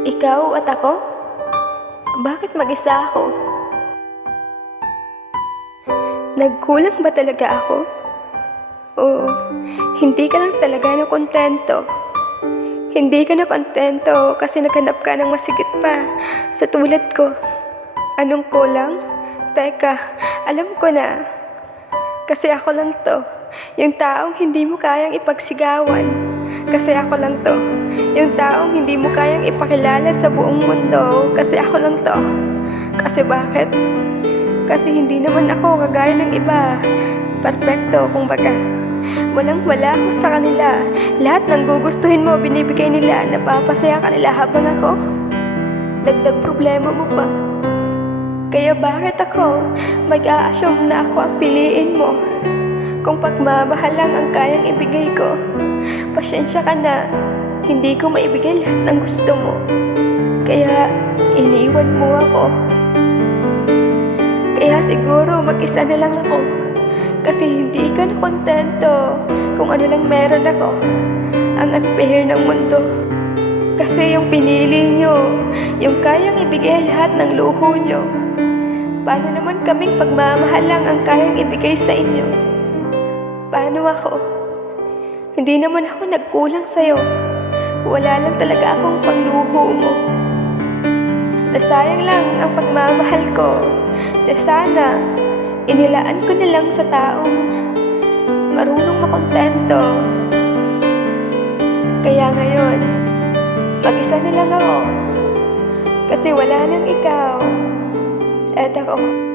Ikaw at ako? Bakit mag-isa ako? Nagkulang ba talaga ako? O hindi ka lang talaga nakontento? Hindi ka nakontento kasi naghanap ka ng masigit pa sa tulad ko. Anong kulang? Teka, alam ko na. Kasi ako lang to, yung taong hindi mo kayang ipagsigawan. Kasi ako lang to, yung taong hindi mo kayang ipakilala sa buong mundo. Kasi ako lang to. Kasi bakit? Kasi hindi naman ako kagaya ng iba. Perfecto, kumbaga. Walang-wala ako sa kanila. Lahat ng gugustuhin mo, binibigay nila. Napapasaya ka nila habang ako dagdag problema mo pa. Kaya bakit ako mag-a-assume na ako ang piliin mo? Kung pagmamahal lang ang kayang ibigay ko, pasensya ka na, hindi ko maibigay lahat ng gusto mo. Kaya iniwan mo ako. Kaya siguro mag-isa na lang ako. Kasi hindi ka na kontento kung ano lang meron ako. Ang unfair ng mundo. Kasi yung pinili nyo, yung kayang ibigay lahat ng luho nyo. Paano naman kaming pagmamahal lang ang kayang ibigay sa inyo? Paano ako? Hindi naman ako nagkulang sa'yo. Wala lang talaga akong pangluho mo. Nasayang lang ang pagmamahal ko. Na sana, inilaan ko na lang sa taong marunong makontento. Kaya ngayon, mag-isa na lang ako. Kasi wala nang ikaw. At ako.